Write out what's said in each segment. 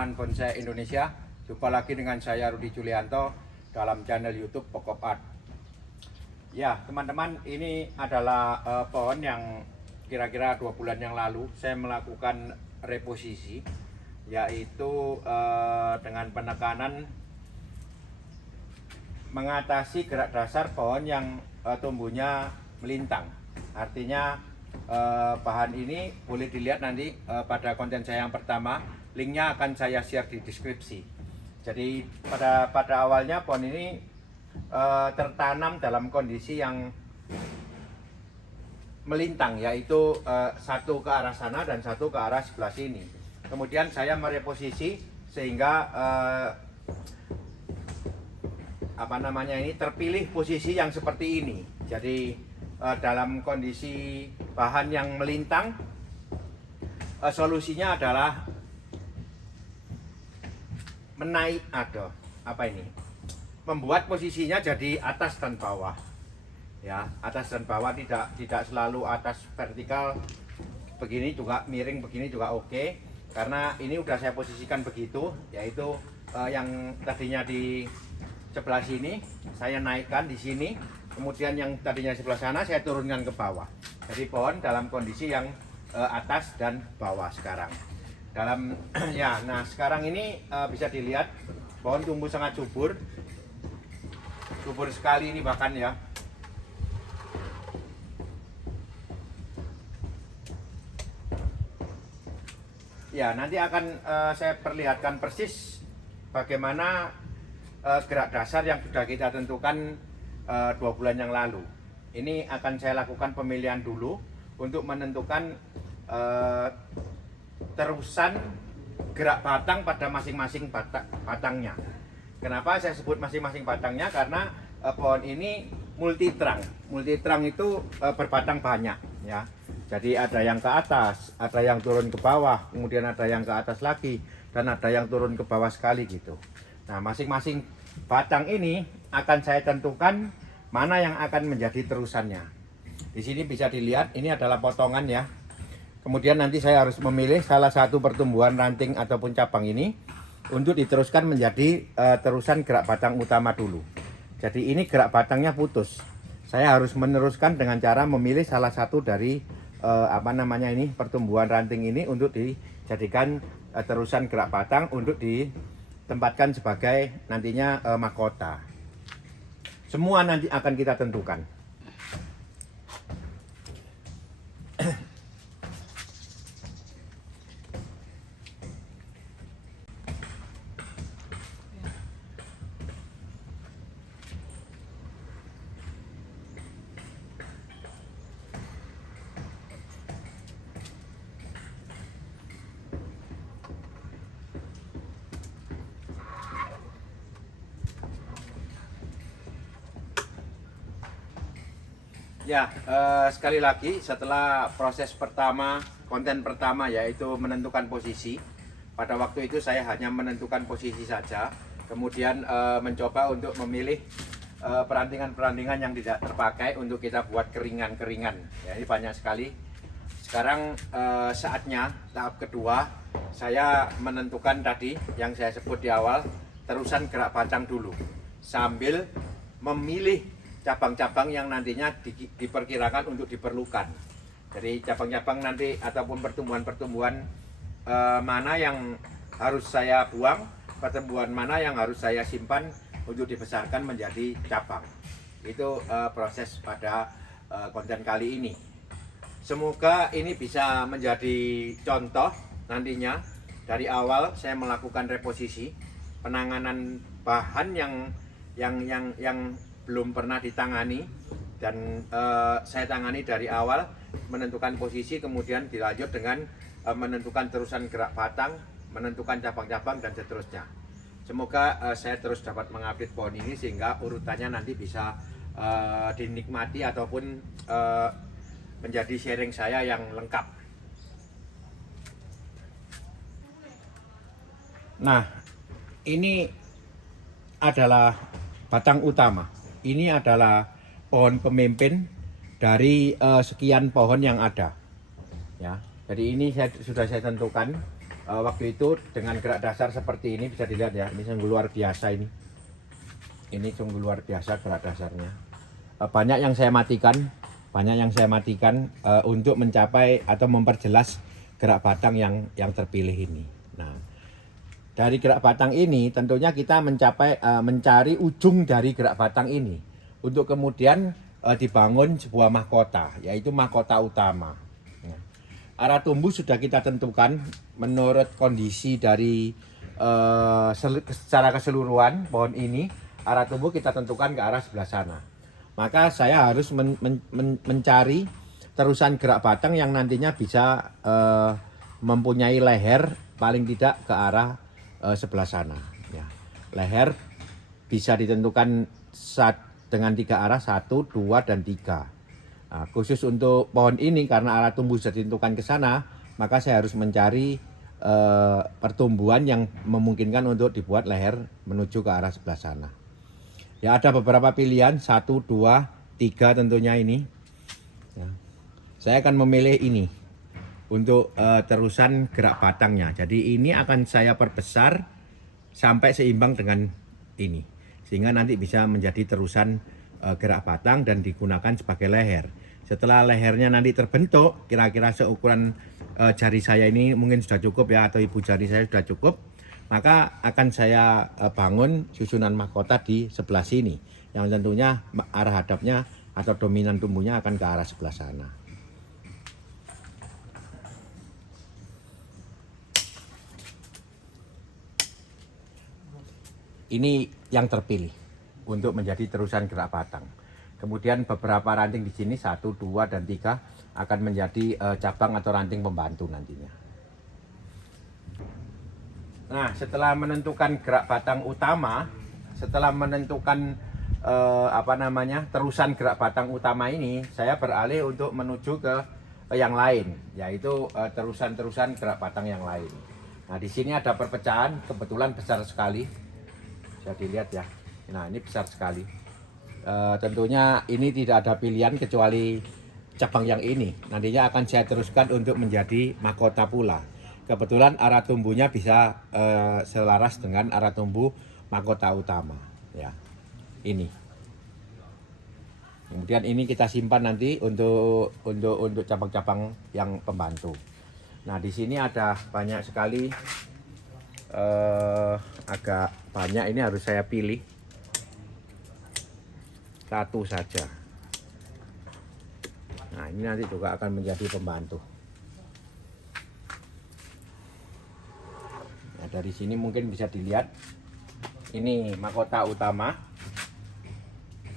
teman-teman bonsai Indonesia. Jumpa lagi dengan saya Rudi Julianto dalam channel YouTube Pokop Art. Ya teman-teman, ini adalah pohon yang kira-kira 2 bulan yang lalu saya melakukan reposisi, yaitu dengan penekanan mengatasi gerak dasar pohon yang tumbuhnya melintang. Artinya bahan ini boleh dilihat nanti pada konten saya yang pertama, linknya akan saya share di deskripsi. Jadi pada awalnya pohon ini tertanam dalam kondisi yang melintang, yaitu satu ke arah sana dan satu ke arah sebelah sini. Kemudian saya mereposisi sehingga terpilih posisi yang seperti ini. Jadi dalam kondisi bahan yang melintang, solusinya adalah membuat posisinya jadi atas dan bawah. Ya, atas dan bawah, tidak selalu atas vertikal begini juga miring, begini juga oke. Karena ini udah saya posisikan begitu, yaitu yang tadinya di sebelah sini saya naikkan di sini, kemudian yang tadinya sebelah sana saya turunkan ke bawah. Jadi pohon dalam kondisi yang atas dan bawah sekarang. Nah sekarang ini bisa dilihat pohon tumbuh sangat subur sekali ini bahkan ya. Ya, nanti akan saya perlihatkan persis bagaimana gerak dasar yang sudah kita tentukan 2 bulan yang lalu. Ini akan saya lakukan pemilihan dulu untuk menentukan terusan gerak batang pada masing-masing batangnya. Kenapa saya sebut masing-masing batangnya? Karena pohon ini multitrang. Multitrang itu berbatang banyak ya. Jadi ada yang ke atas, ada yang turun ke bawah, kemudian ada yang ke atas lagi, dan ada yang turun ke bawah sekali gitu. Nah, masing-masing batang ini akan saya tentukan mana yang akan menjadi terusannya. Di sini bisa dilihat ini adalah potongan ya. Kemudian nanti saya harus memilih salah satu pertumbuhan ranting ataupun cabang ini untuk diteruskan menjadi terusan gerak batang utama dulu. Jadi ini gerak batangnya putus. Saya harus meneruskan dengan cara memilih salah satu dari pertumbuhan ranting ini untuk dijadikan terusan gerak batang untuk ditempatkan sebagai nantinya mahkota. Semua nanti akan kita tentukan. Ya, sekali lagi setelah proses pertama, konten pertama yaitu menentukan posisi. Pada waktu itu saya hanya menentukan posisi saja, kemudian mencoba untuk memilih perantingan-perantingan yang tidak terpakai untuk kita buat keringan-keringan. Ya, ini banyak sekali. Sekarang saatnya tahap kedua, saya menentukan tadi yang saya sebut di awal, terusan gerak batang dulu, sambil memilih cabang-cabang yang nantinya diperkirakan untuk diperlukan. Jadi cabang-cabang nanti ataupun pertumbuhan-pertumbuhan mana yang harus saya buang, pertumbuhan mana yang harus saya simpan untuk dibesarkan menjadi cabang. Itu proses pada konten kali ini. Semoga ini bisa menjadi contoh nantinya. Dari awal saya melakukan reposisi, penanganan bahan yang belum pernah ditangani, dan saya tangani dari awal, menentukan posisi, kemudian dilanjut dengan menentukan terusan gerak batang, menentukan cabang-cabang dan seterusnya. Semoga saya terus dapat mengupdate pohon ini sehingga urutannya nanti bisa dinikmati ataupun menjadi sharing saya yang lengkap. Nah, ini adalah batang utama. Ini adalah pohon pemimpin dari sekian pohon yang ada. Ya, jadi ini sudah saya tentukan waktu itu dengan gerak dasar seperti ini bisa dilihat ya, ini sungguh luar biasa ini sungguh luar biasa gerak dasarnya. Banyak yang saya matikan untuk mencapai atau memperjelas gerak batang yang terpilih ini. Nah, dari gerak batang ini tentunya kita mencari ujung dari gerak batang ini untuk kemudian dibangun sebuah mahkota, yaitu mahkota utama. Arah tumbuh sudah kita tentukan menurut kondisi dari secara keseluruhan pohon ini. Arah tumbuh kita tentukan ke arah sebelah sana. Maka saya harus mencari terusan gerak batang yang nantinya bisa mempunyai leher paling tidak ke arah sebelah sana. Ya. Leher bisa ditentukan dengan 3 arah, 1, 2, dan 3. Nah, khusus untuk pohon ini karena arah tumbuh sudah ditentukan ke sana, maka saya harus mencari pertumbuhan yang memungkinkan untuk dibuat leher menuju ke arah sebelah sana. Ya, ada beberapa pilihan, 1, 2, 3 tentunya ini. Ya. Saya akan memilih ini untuk terusan gerak batangnya. Jadi ini akan saya perbesar sampai seimbang dengan ini. Sehingga nanti bisa menjadi terusan gerak batang dan digunakan sebagai leher. Setelah lehernya nanti terbentuk, kira-kira seukuran jari saya ini mungkin sudah cukup ya, atau ibu jari saya sudah cukup, maka akan saya bangun susunan mahkota di sebelah sini, yang tentunya arah hadapnya atau dominan tumbuhnya akan ke arah sebelah sana. Ini yang terpilih untuk menjadi terusan gerak batang. Kemudian beberapa ranting di sini 1, 2, dan 3 akan menjadi cabang atau ranting pembantu nantinya. Nah, setelah menentukan gerak batang utama, setelah menentukan terusan gerak batang utama ini, saya beralih untuk menuju ke yang lain, yaitu terusan-terusan gerak batang yang lain. Nah, di sini ada perpecahan, kebetulan besar sekali, bisa dilihat ya. Nah, ini besar sekali. Tentunya ini tidak ada pilihan kecuali cabang yang ini. Nantinya akan saya teruskan untuk menjadi mahkota pula. Kebetulan arah tumbuhnya bisa selaras dengan arah tumbuh mahkota utama, ya. Ini. Kemudian ini kita simpan nanti untuk cabang-cabang yang pembantu. Nah, di sini ada banyak sekali, agak banyak, ini harus saya pilih satu saja. Nah, ini nanti juga akan menjadi pembantu. Nah, dari sini mungkin bisa dilihat ini mahkota utama.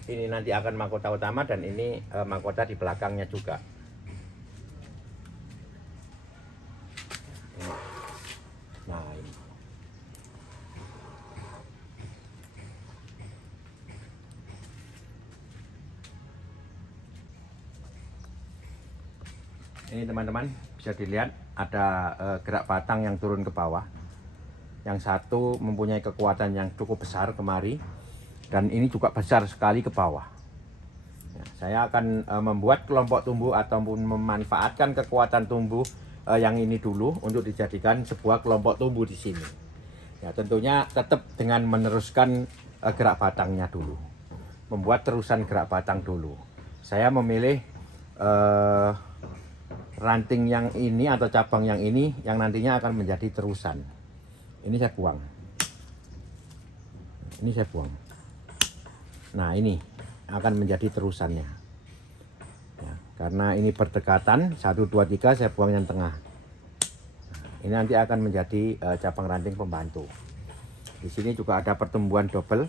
Ini nanti akan mahkota utama, dan ini mahkota di belakangnya juga. Nah, ini teman-teman bisa dilihat ada gerak batang yang turun ke bawah. Yang satu mempunyai kekuatan yang cukup besar kemari, dan ini juga besar sekali ke bawah. Ya, saya akan membuat kelompok tumbuh ataupun memanfaatkan kekuatan tumbuh yang ini dulu untuk dijadikan sebuah kelompok tumbuh di sini. Ya, tentunya tetap dengan meneruskan gerak batangnya dulu, membuat terusan gerak batang dulu. Saya memilih ranting yang ini atau cabang yang ini yang nantinya akan menjadi terusan. Ini saya buang. Ini saya buang. Nah, ini akan menjadi terusannya. Ya, karena ini berdekatan 1, 2, 3, saya buang yang tengah. Nah, ini nanti akan menjadi cabang ranting pembantu. Di sini juga ada pertumbuhan double.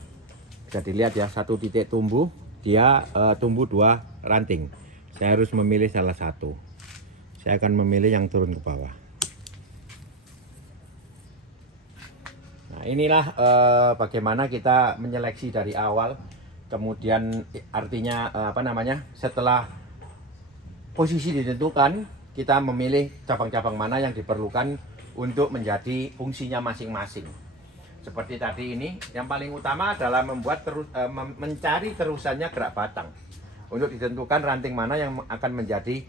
Bisa dilihat ya, satu titik tumbuh, dia tumbuh 2 ranting. Saya harus memilih salah satu. Saya akan memilih yang turun ke bawah. Nah, inilah bagaimana kita menyeleksi dari awal. Kemudian artinya setelah posisi ditentukan, kita memilih cabang-cabang mana yang diperlukan untuk menjadi fungsinya masing-masing. Seperti tadi ini, yang paling utama adalah mencari terusannya gerak batang. Untuk ditentukan ranting mana yang akan menjadi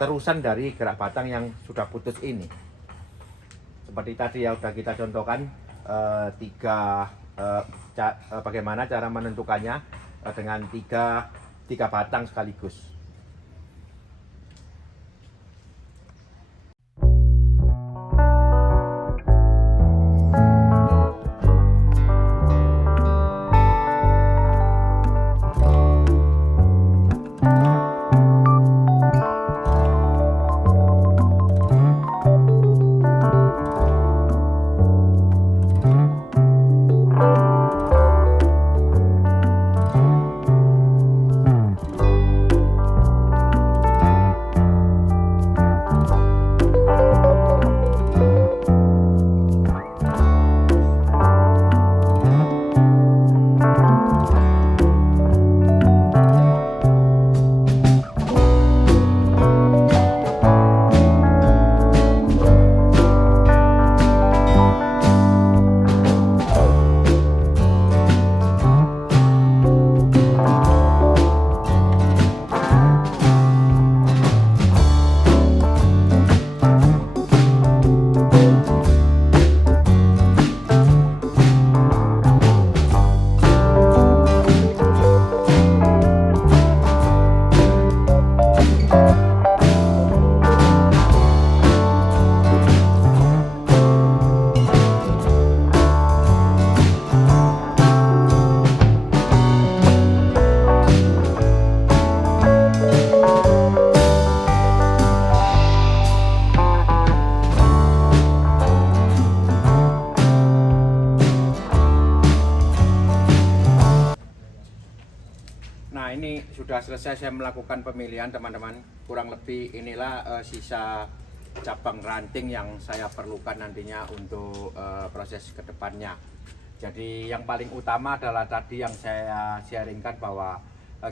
terusan dari gerak batang yang sudah putus ini. seperti tadi ya udah kita contohkan bagaimana cara menentukannya dengan tiga batang sekaligus. Nah, ini sudah selesai saya melakukan pemilihan teman-teman. Kurang lebih inilah sisa cabang ranting yang saya perlukan nantinya untuk proses kedepannya. Jadi yang paling utama adalah tadi yang saya sharingkan bahwa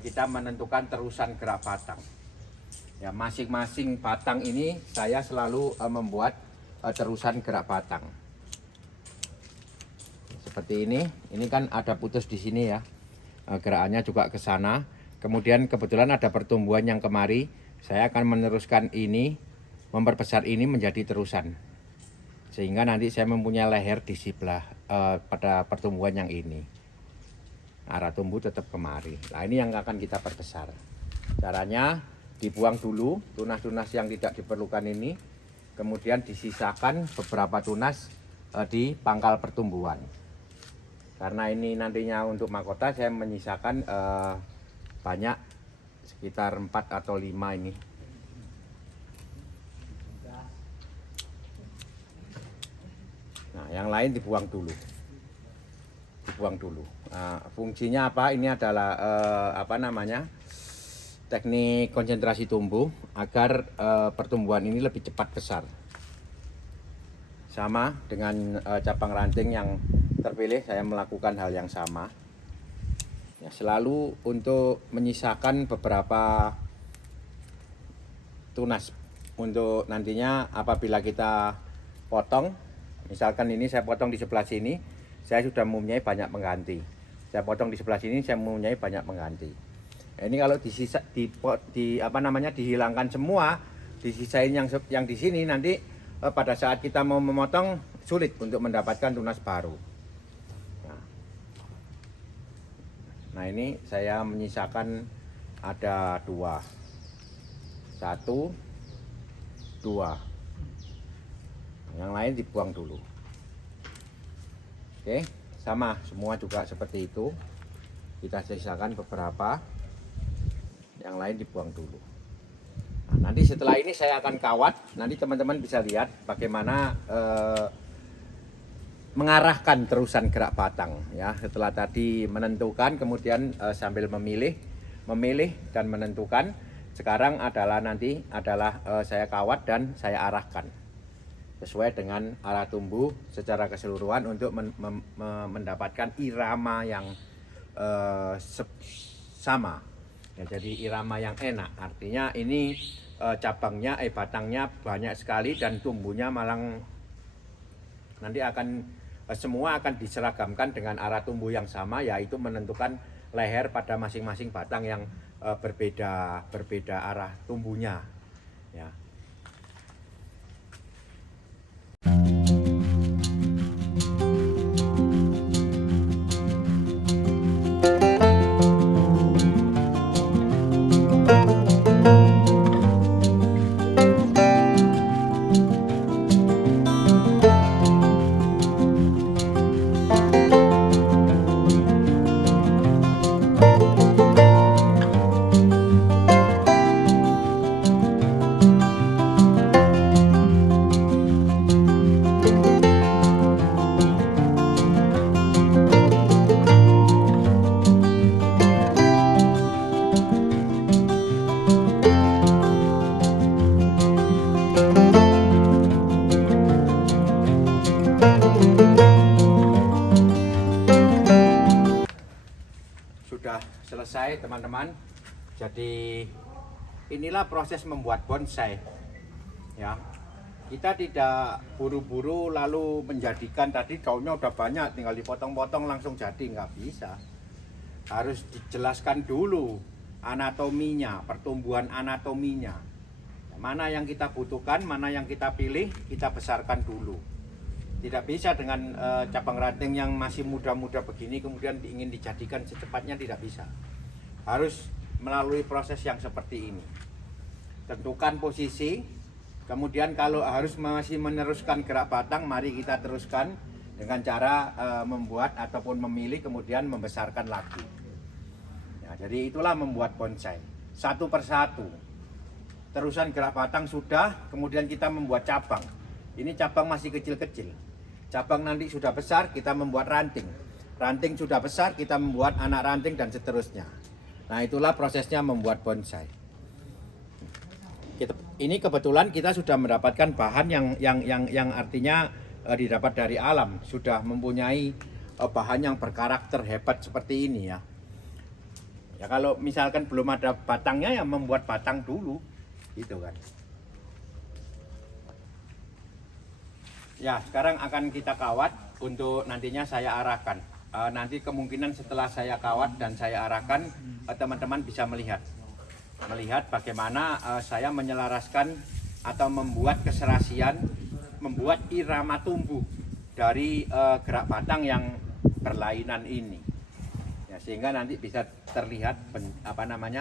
kita menentukan terusan gerak batang. Ya, masing-masing batang ini saya selalu membuat terusan gerak batang. Seperti ini kan ada putus di sini ya. Gerakannya juga ke sana. Kemudian kebetulan ada pertumbuhan yang kemari, saya akan meneruskan ini, memperbesar ini menjadi terusan, sehingga nanti saya mempunyai leher di sebelah pada pertumbuhan yang ini. Arah tumbuh tetap kemari. Nah, ini yang akan kita perbesar. Caranya dibuang dulu tunas-tunas yang tidak diperlukan ini, kemudian disisakan beberapa tunas di pangkal pertumbuhan. Karena ini nantinya untuk mahkota, saya menyisakan banyak, sekitar 4 atau 5 ini. Nah, yang lain dibuang dulu. Fungsinya apa? Ini adalah teknik konsentrasi tumbuh agar pertumbuhan ini lebih cepat besar. Sama dengan cabang ranting yang terpilih, saya melakukan hal yang sama. Ya, selalu untuk menyisakan beberapa tunas untuk nantinya apabila kita potong. Misalkan ini saya potong di sebelah sini, saya sudah mempunyai banyak pengganti. Saya potong di sebelah sini, saya mempunyai banyak pengganti. Nah, ini kalau dihilangkan semua, disisain yang di sini, nanti pada saat kita mau memotong sulit untuk mendapatkan tunas baru. Nah, ini saya menyisakan ada 2, 1, 2. Yang lain dibuang dulu. Oke, sama semua juga seperti itu. Kita sisakan beberapa, yang lain dibuang dulu. Nah, nanti setelah ini saya akan kawat. Nanti teman-teman bisa lihat bagaimana mengarahkan terusan gerak batang ya. Setelah tadi menentukan, kemudian sambil memilih dan menentukan, sekarang adalah saya kawat dan saya arahkan sesuai dengan arah tumbuh secara keseluruhan untuk mendapatkan irama yang sama ya. Jadi irama yang enak, artinya ini batangnya banyak sekali dan tumbuhnya malang nanti semua akan diseragamkan dengan arah tumbuh yang sama, yaitu menentukan leher pada masing-masing batang yang berbeda arah tumbuhnya ya. sudah selesai teman-teman. Jadi inilah proses membuat bonsai ya. Kita tidak buru-buru lalu menjadikan, tadi daunnya udah banyak tinggal dipotong-potong langsung jadi, nggak bisa. Harus dijelaskan dulu anatominya, pertumbuhan anatominya. Mana yang kita butuhkan, mana yang kita pilih, kita besarkan dulu. Tidak bisa dengan cabang ranting yang masih muda-muda begini kemudian ingin dijadikan secepatnya, tidak bisa. Harus melalui proses yang seperti ini. Tentukan posisi. Kemudian kalau harus masih meneruskan gerak batang, mari kita teruskan dengan cara membuat ataupun memilih kemudian membesarkan lagi. Ya, jadi itulah membuat bonsai. Satu persatu. Terusan gerak batang sudah, kemudian kita membuat cabang. Ini cabang masih kecil-kecil. Cabang nanti sudah besar, kita membuat ranting. Ranting sudah besar, kita membuat anak ranting dan seterusnya. Nah, itulah prosesnya membuat bonsai. Ini kebetulan kita sudah mendapatkan bahan yang artinya didapat dari alam, sudah mempunyai bahan yang berkarakter hebat seperti ini ya. Ya kalau misalkan belum ada batangnya ya membuat batang dulu, gitu kan. Ya sekarang akan kita kawat untuk nantinya saya arahkan. Nanti kemungkinan setelah saya kawat dan saya arahkan, teman-teman bisa melihat bagaimana saya menyelaraskan atau membuat keserasian, membuat irama tumbuh dari gerak batang yang berlainan ini. Ya, sehingga nanti bisa terlihat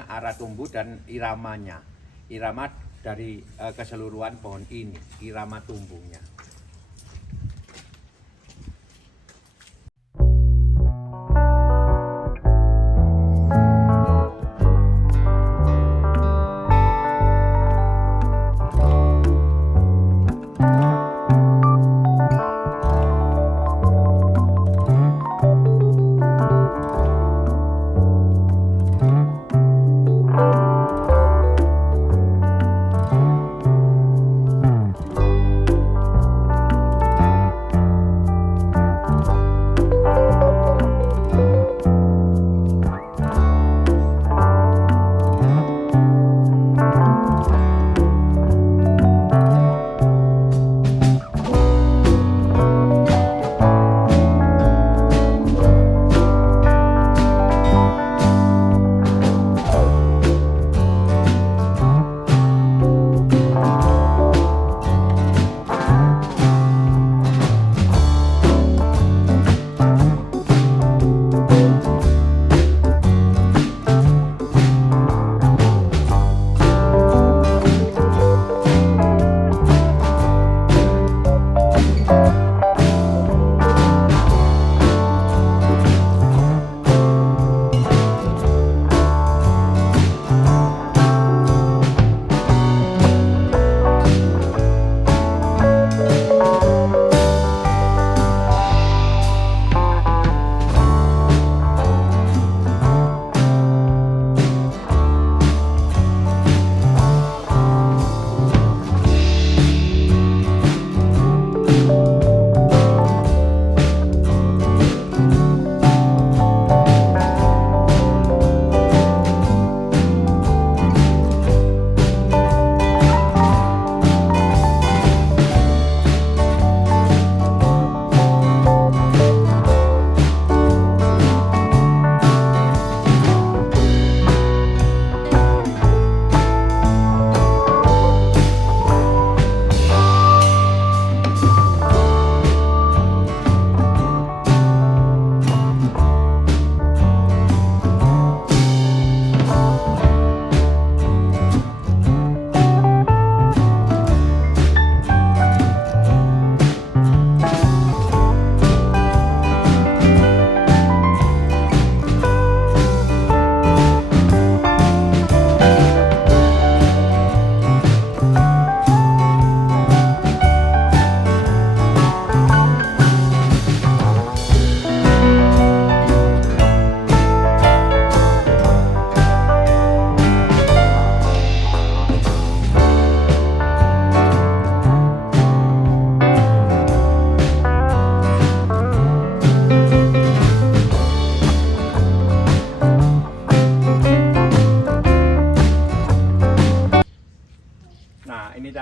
arah tumbuh dan iramanya. Irama dari keseluruhan pohon ini, irama tumbuhnya.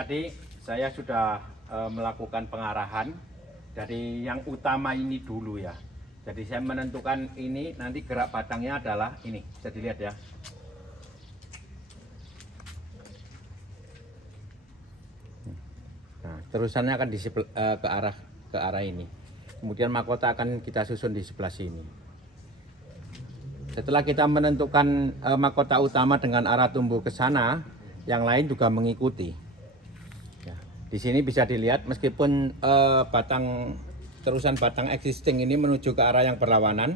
tadi saya sudah melakukan pengarahan dari yang utama ini dulu ya. Jadi saya menentukan ini nanti gerak batangnya adalah ini, bisa dilihat ya. Nah, terusannya akan ke arah ini. Kemudian mahkota akan kita susun di sebelah sini. Setelah kita menentukan mahkota utama dengan arah tumbuh ke sana, yang lain juga mengikuti. Ya, di sini bisa dilihat meskipun terusan batang existing ini menuju ke arah yang berlawanan,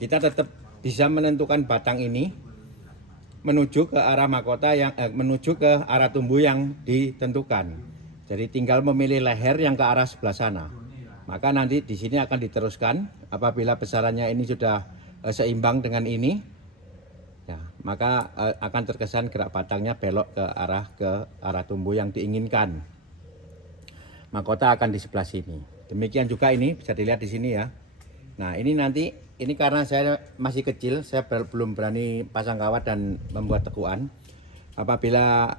kita tetap bisa menentukan batang ini menuju ke arah mahkota menuju ke arah tumbuh yang ditentukan. Jadi tinggal memilih leher yang ke arah sebelah sana. Maka nanti di sini akan diteruskan apabila besarannya ini sudah seimbang dengan ini, ya, maka akan terkesan gerak batangnya belok ke arah tumbuh yang diinginkan. Mahkota akan di sebelah sini. Demikian juga ini bisa dilihat di sini ya. Nah ini nanti ini karena saya masih kecil, saya belum berani pasang kawat dan membuat tekuan. Apabila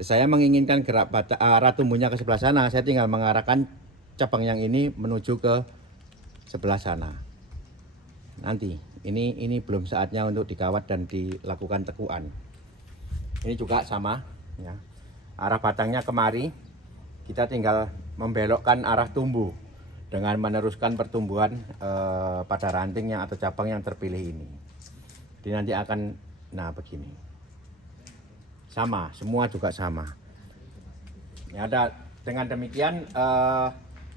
saya menginginkan gerak arah tumbuhnya ke sebelah sana, saya tinggal mengarahkan cabang yang ini menuju ke sebelah sana. Nanti ini belum saatnya untuk dikawat dan dilakukan tekuan. Ini juga sama ya. Arah batangnya kemari, kita tinggal membelokkan arah tumbuh dengan meneruskan pertumbuhan pada ranting atau cabang yang terpilih ini. Jadi nanti akan begini. Sama, semua juga sama. Ya, dengan demikian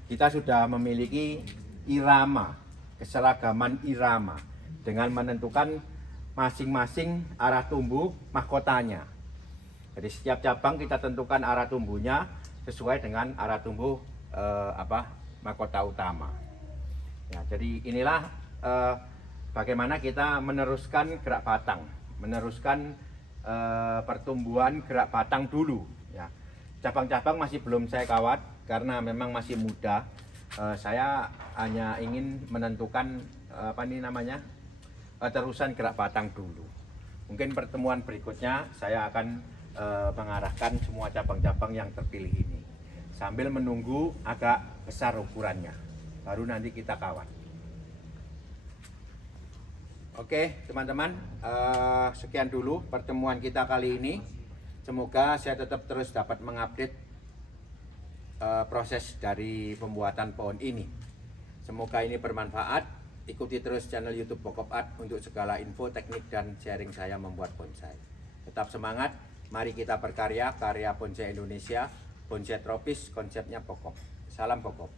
kita sudah memiliki irama, keseragaman irama dengan menentukan masing-masing arah tumbuh mahkotanya. Jadi setiap cabang kita tentukan arah tumbuhnya sesuai dengan arah tumbuh mahkota utama. Ya, jadi inilah bagaimana kita meneruskan gerak batang, meneruskan pertumbuhan gerak batang dulu. Ya, cabang-cabang masih belum saya kawat karena memang masih muda. Saya hanya ingin menentukan terusan gerak batang dulu. Mungkin pertemuan berikutnya saya akan mengarahkan semua cabang-cabang yang terpilih ini sambil menunggu agak besar ukurannya, baru nanti kita kawat. Oke teman-teman, sekian dulu pertemuan kita kali ini. Semoga saya tetap terus dapat mengupdate proses dari pembuatan pohon ini. Semoga ini bermanfaat. Ikuti terus channel YouTube Pokop Art untuk segala info, teknik, dan sharing saya membuat bonsai. Tetap semangat, mari kita berkarya, karya bonsai Indonesia, bonsai tropis, konsepnya Pokop. Salam Pokop.